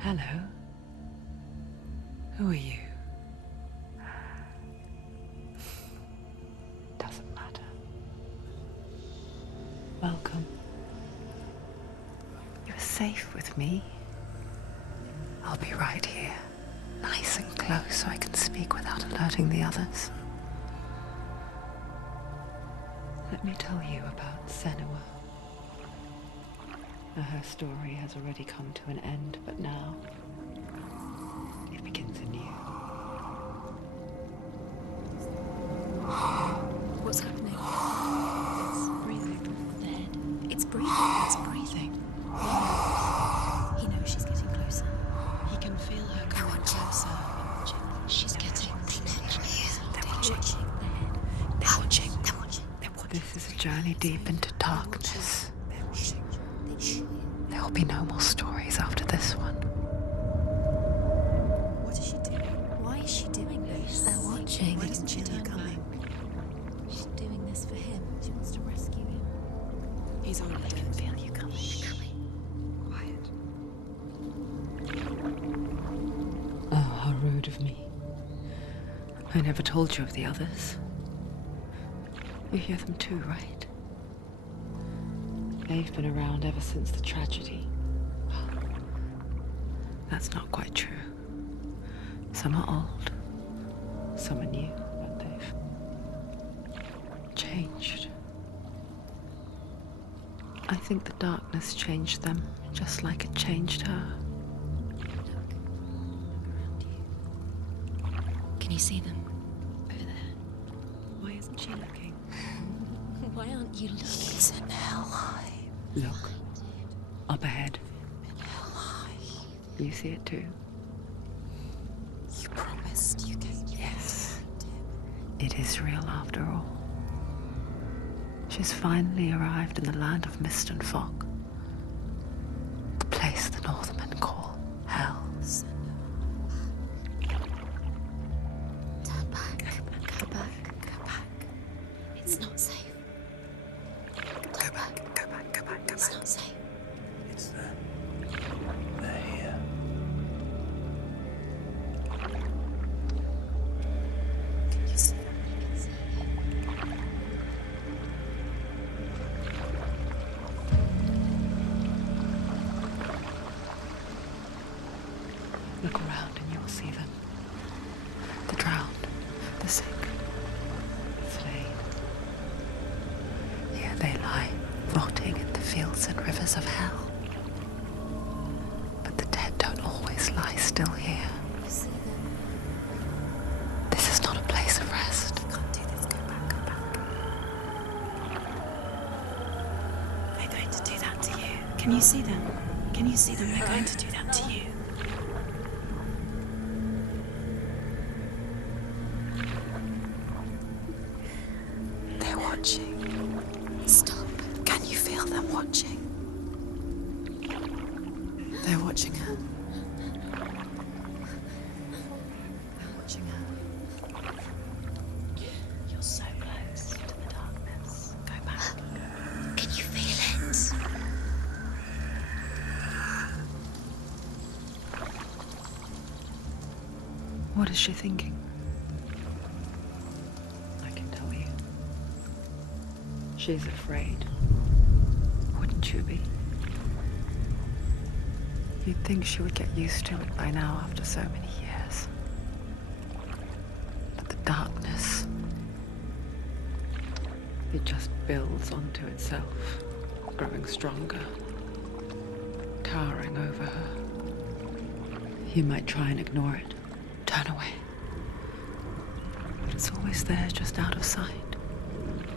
Hello. Who are you? Doesn't matter. Welcome. You're safe with me. I'll be right here, nice and close so I can speak without alerting the others. Let me tell you about Senua. Her story has already come to an end, but now it begins anew. What's happening? It's breathing. Dead. It's breathing. It's breathing. He knows she's getting closer. He can feel her coming closer. She's getting closer. They're watching. They're watching. They're watching. They're watching. This is a journey deep into darkness. There will be no more stories after this one. What is she doing? Why is she doing this? They're watching. Why doesn't she turn coming? She's doing this for him. She wants to rescue him. He's already dead. I can feel you coming. Quiet. Oh, how rude of me. I never told you of the others. You hear them too, right? They've been around ever since the tragedy. That's not quite true. Some are old, some are new, but they've changed. I think the darkness changed them, just like it changed her. Look around you. Can you see them? Over there. Why isn't she looking? Why aren't you looking? He's in hell high. Look, up ahead. In hell high. You see it too? You promised you came. Yes. It is real after all. She's finally arrived in the land of mist and fog. The place the Northmen call hell. Turn back. Go back. Go back. It's not safe. Go back. Go back. Go back. Go It's back. not safe. It's them. They're here. You see them? Look around and you will see them. The drowned, the sick, the slain. Here they lie, rotting in the fields and rivers of hell. But the dead don't always lie still here. You see them? This is not a place of rest. You can't do this. Go back. Go back. They're going to do that to you. Can you see them? Can you see them? They're going to do that to you. They're watching. Stop. Can you feel them watching? They're watching her. They're watching her. You're so close to the darkness. Go back. Can you feel it? What is she thinking? I can tell you. She's afraid. Wouldn't you be? You'd think she would get used to it by now after so many years. But the darkness, it just builds onto itself, growing stronger, towering over her. You might try and ignore it, turn away. But it's always there, just out of sight,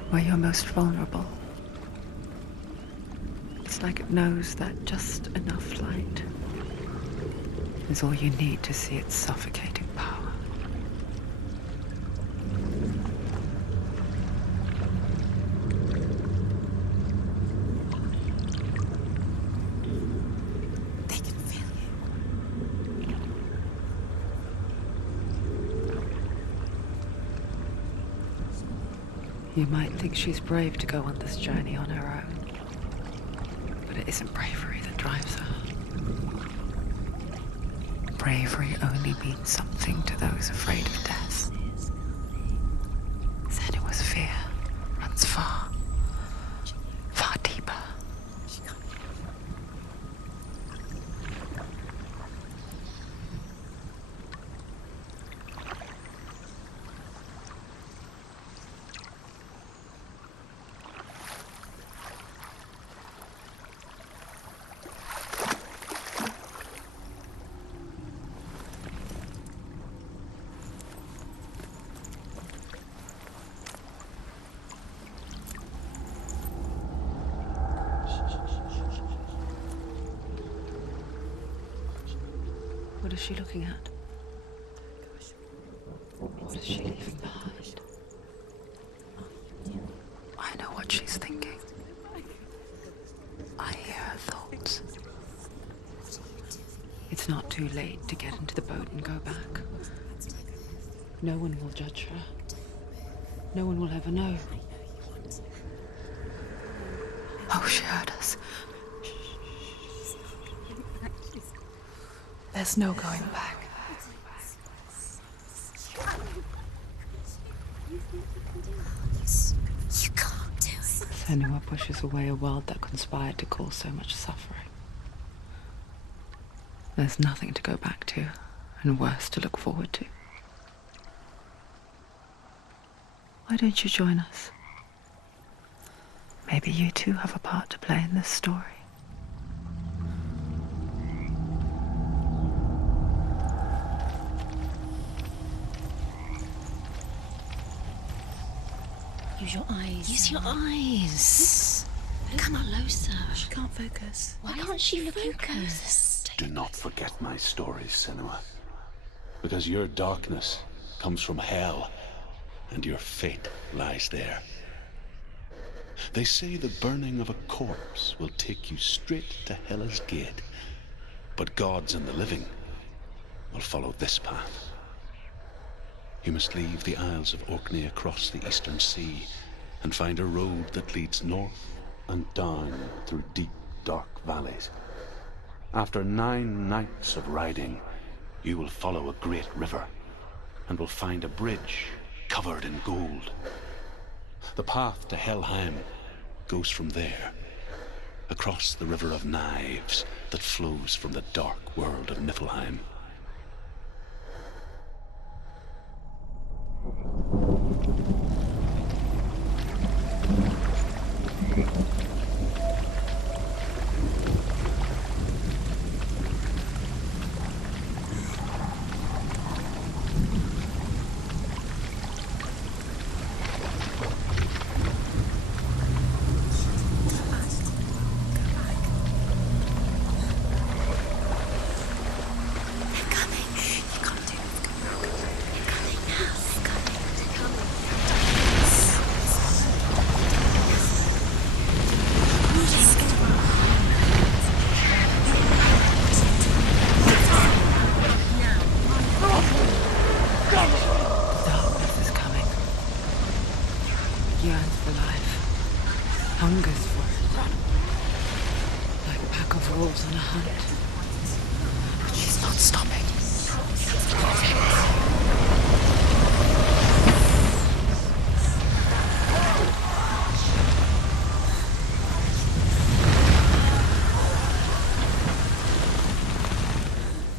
where you're most vulnerable. It's like it knows that just enough light is all you need to see its suffocating power. They can feel you. You might think she's brave to go on this journey on her own, but it isn't bravery that drives her. bravery only means something to those afraid of death. Senua's fear runs far, far deeper. What is she looking at? What is she leaving behind? I know what she's thinking. I hear her thoughts. It's not too late to get into the boat and go back. No one will judge her. No one will ever know. Oh, she heard us. There's no going back. You can't do it. Senua pushes away a world that conspired to cause so much suffering. There's nothing to go back to, and worse to look forward to. Why don't you join us? Maybe you too have a part to play in this story. Use your eyes. Use your eyes. Come closer. She can't focus. Why can't she focus? Do not forget my stories, Senua. Because your darkness comes from hell, and your fate lies there. They say the burning of a corpse will take you straight to Hela's gate, but gods and the living will follow this path. You must leave the Isles of Orkney across the eastern sea and find a road that leads north and down through deep, dark valleys. After 9 nights of riding, you will follow a great river and will find a bridge covered in gold. The path to Helheim goes from there, across the River of Knives that flows from the dark world of Niflheim. Hungers for it. Like a pack of wolves on a hunt. But she's not stopping.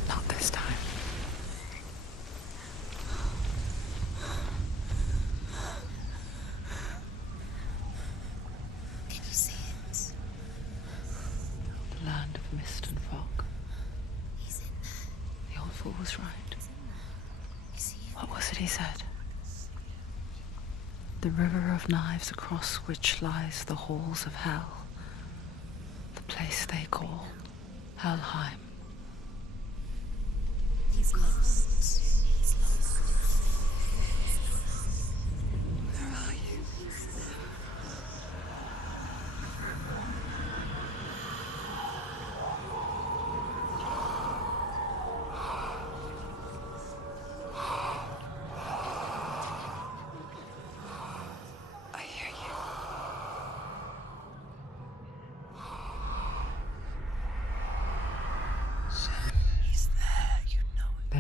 Not this time. Land of mist and fog. The old fool was right. What was it he said? The river of knives across which lies the halls of hell. The place they call Helheim. He's lost. He's lost. Where are you? I hear you.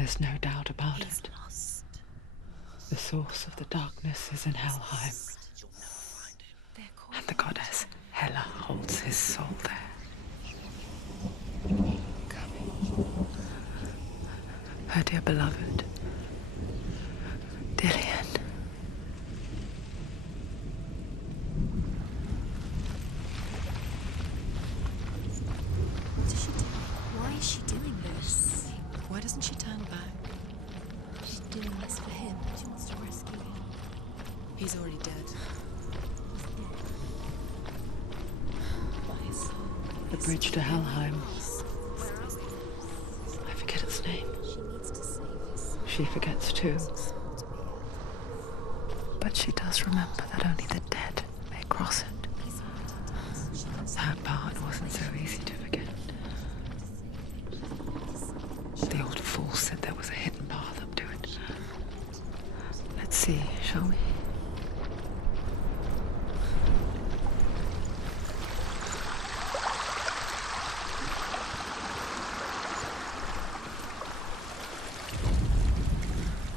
There's no doubt about He's it. lost. The source of the darkness is in Helheim, They're called and the goddess Hela holds his soul there. Her dear beloved, Dillian. What does she do? Why is she doing this? Why doesn't she turn back? She's doing this for him. She wants to rescue him. He's already dead. But his soul. The bridge to Helheim. I forget its name. She needs to save his soul. She forgets too. But she does remember that only the dead may cross it. He's already dead. She knows That part wasn't so easy to forget. The old fool said there was a hidden path up to it. Let's see, shall we?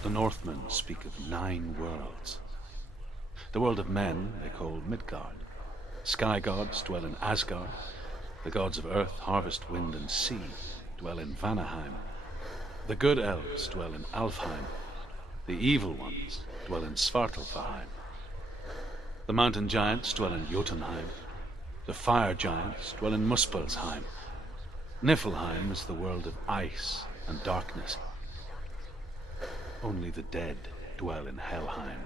The Northmen speak of 9 worlds. The world of men they call Midgard. Sky gods dwell in Asgard. The gods of earth, harvest, wind, and sea dwell in Vanaheim. The good elves dwell in Alfheim. The evil ones dwell in Svartalfheim. The mountain giants dwell in Jotunheim. The fire giants dwell in Muspelheim. Niflheim is the world of ice and darkness. Only the dead dwell in Helheim,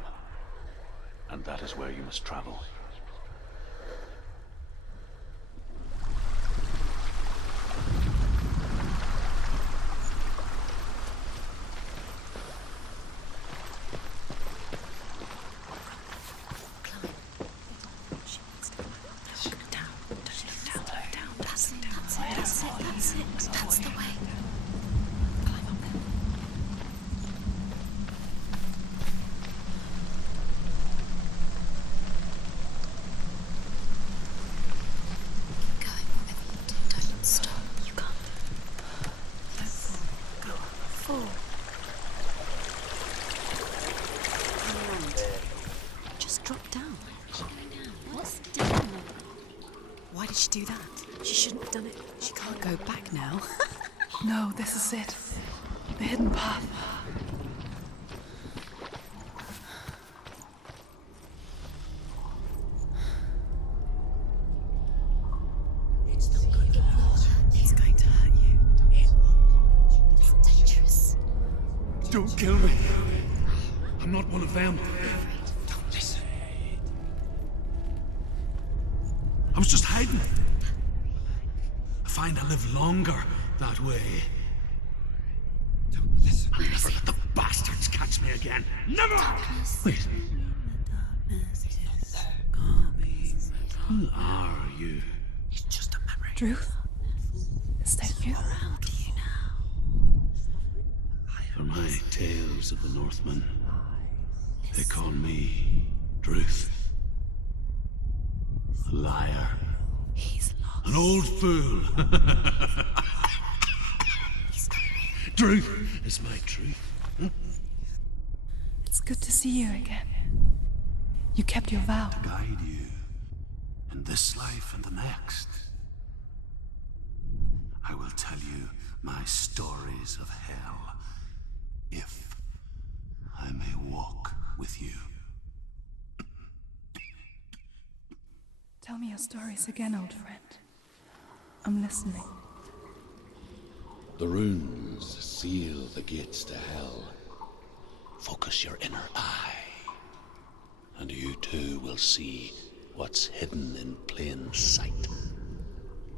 and that is where you must travel. she needs to go. Don't look down. Don't look down. That's it. That's the way. Climb up there. Keep going, whatever you do, don't stop. You can't. Don't fall. Go on. Fall. Turn around. Just drop down. Where's she going down? What's down? Why did she do that? She shouldn't have done it. She can't go back now. No, this is it. The hidden path. It's not good. It's going to hurt you. It's dangerous. Don't kill me. I'm not one of them. Don't listen. I was just hiding. I find I live longer that way. Don't listen. I'll never let the bastards catch me again. Never! Wait. Who are you? It's just a memory. Druth? Is that you? Around you now. For my tales of the Northmen, they call me Druth. A liar. He's lost. An old fool. He's not real. Truth is my truth. It's good to see you again. You kept your vow. Guide you in this life and the next. I will tell you my stories of hell, if I may walk with you. Tell me your stories again, old friend. I'm listening. The runes seal the gates to hell. Focus your inner eye, and you too will see what's hidden in plain sight.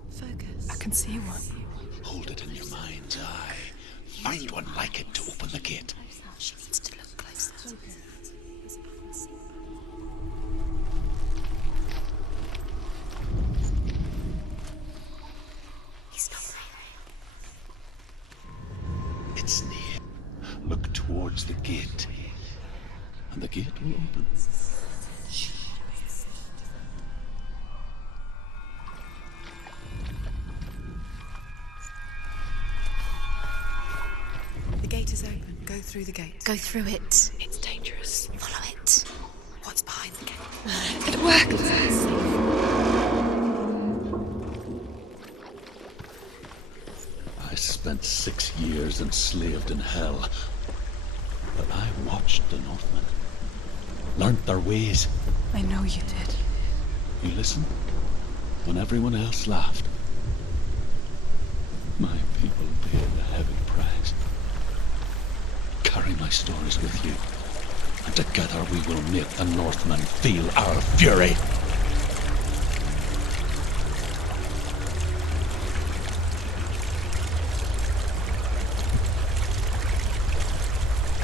Focus. I can see one. Hold it in your mind's eye. Find one like it to open the gate. She needs to look closer. He's not real. It's near. Look towards the gate, and the gate will open. The gate is open. Go through the gate. Go through it. It's dangerous. Follow it. What's behind the gate? It worked. I spent 6 years enslaved in hell. But I watched the Northmen. Learnt their ways. I know you did. You listened when everyone else laughed. My people paid a heavy price. Carry my stories with you, and together we will make the Northmen feel our fury.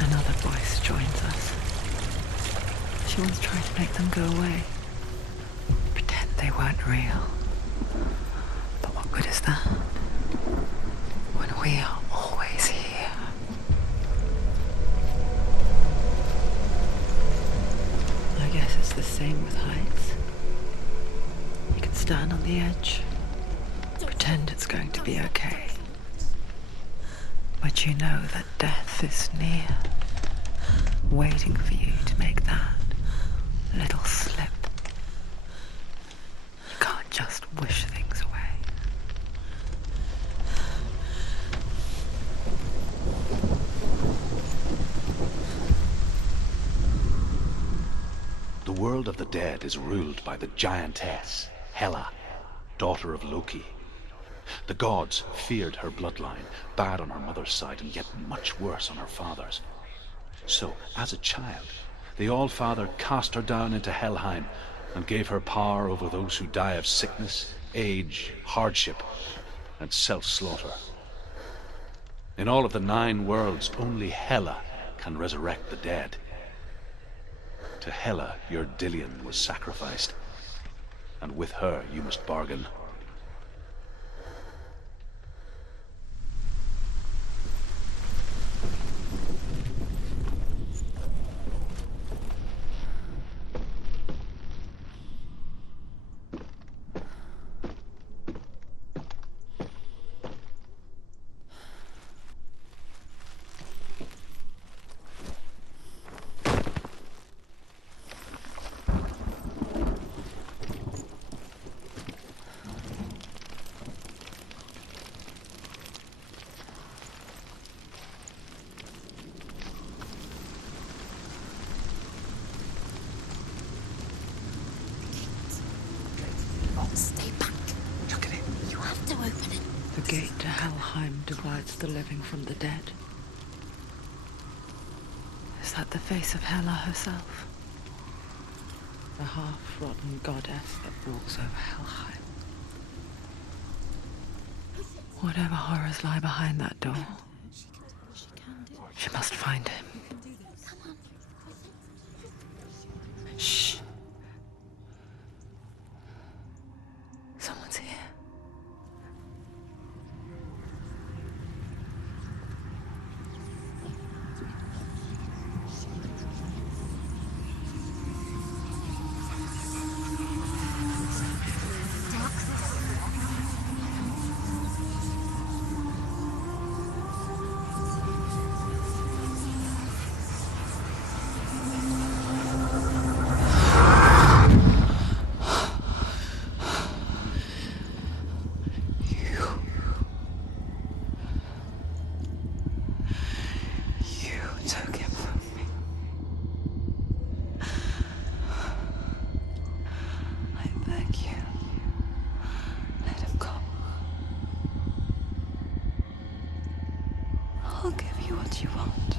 Another voice joins us. She wants trying to make them go away. Pretend they weren't real. But what good is that? When we are always here. I guess it's the same with heights. You can stand on the edge, pretend it's going to be okay. But you know that death is near, waiting for you to make that little slip. You can't just wish things away. The world of the dead is ruled by the giantess, Hela, daughter of Loki. The gods feared her bloodline, bad on her mother's side and yet much worse on her father's. So, as a child, the All-Father cast her down into Helheim and gave her power over those who die of sickness, age, hardship, and self-slaughter. In all of the 9 worlds, only Hela can resurrect the dead. To Hela, your Dillion was sacrificed, and with her you must bargain. Stay back. Look at it. You have to open it. The gate to Helheim divides the living from the dead. Is that the face of Hela herself? The half-rotten goddess that walks over Helheim. Whatever horrors lie behind that door, she must find him. Shh. Someone's here. I'll give you what you want.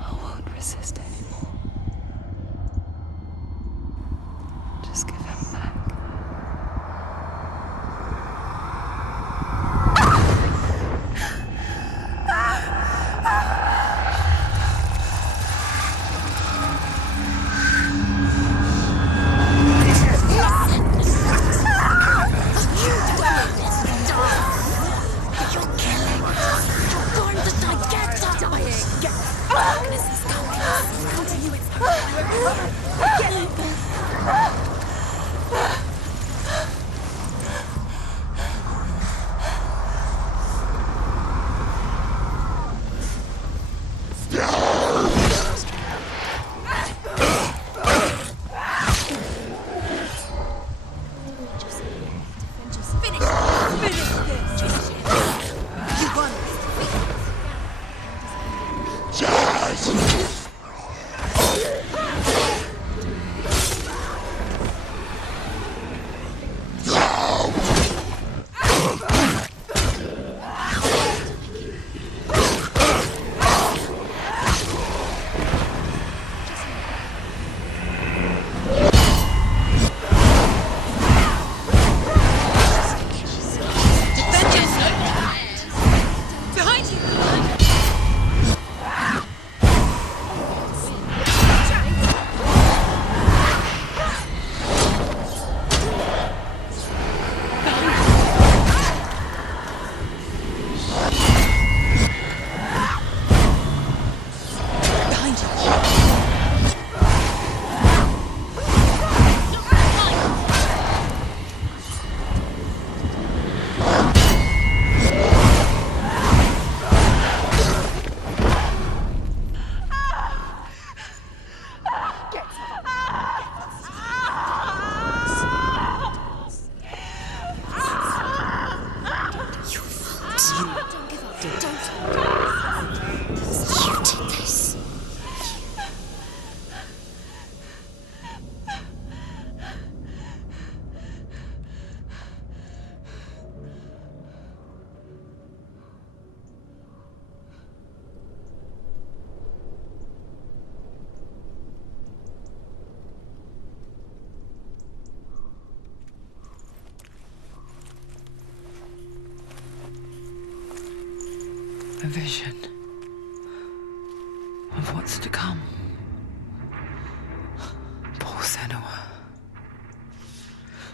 I won't resist anymore. Just give him back. How do you Don't give up. Don't. You did this. A vision of what's to come. Poor Senua.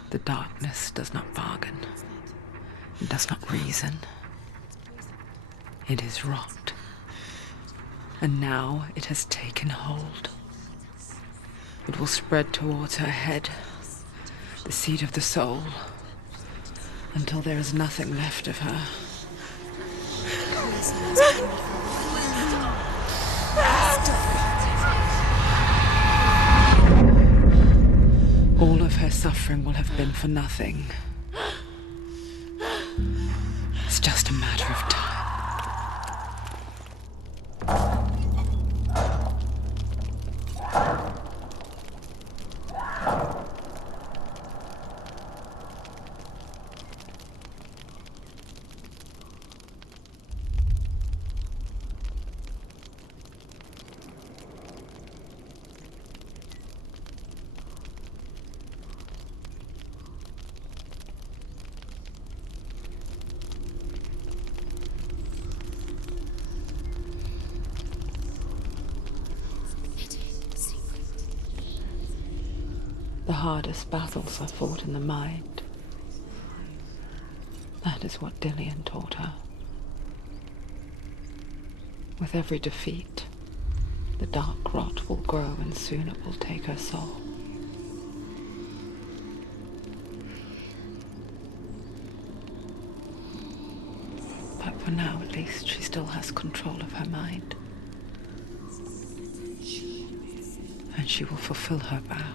The darkness does not bargain. It does not reason. It is rot. And now it has taken hold. It will spread towards her head, the seat of the soul, until there is nothing left of her. All of her suffering will have been for nothing. It's just a matter of time. The hardest battles are fought in the mind. That is what Dillian taught her. With every defeat, the dark rot will grow and soon it will take her soul. But for now, at least, she still has control of her mind. And she will fulfill her vow.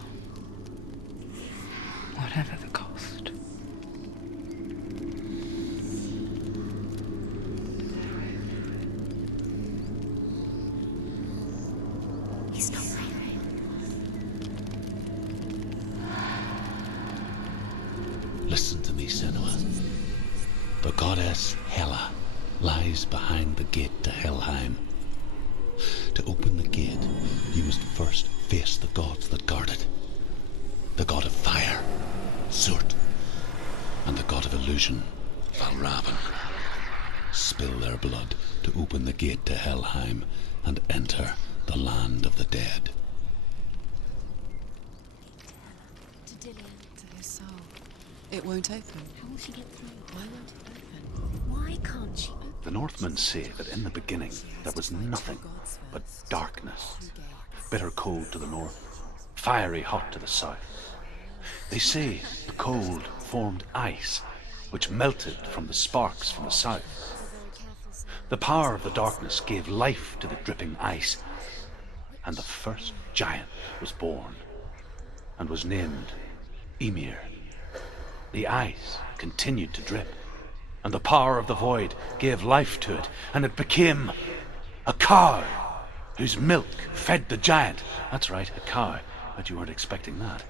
Whatever the cost. He's not there. Listen to me, Senua. The goddess Hela lies behind the gate to Helheim. To open the gate, you must first face the gods that guard it. The god of fire, Surt, and the god of illusion, Valravan. Spill their blood to open the gate to Helheim and enter the land of the dead. To Dillian. To his soul. It won't open. How will she get through? Why won't it open? Why can't she? The Northmen say that in the beginning there was nothing but darkness. Bitter cold to the north, fiery hot to the south. They say the cold formed ice, which melted from the sparks from the south. The power of the darkness gave life to the dripping ice, and the first giant was born, and was named Ymir. The ice continued to drip, and the power of the void gave life to it, and it became a cow, whose milk fed the giant. That's right, a cow, but you weren't expecting that.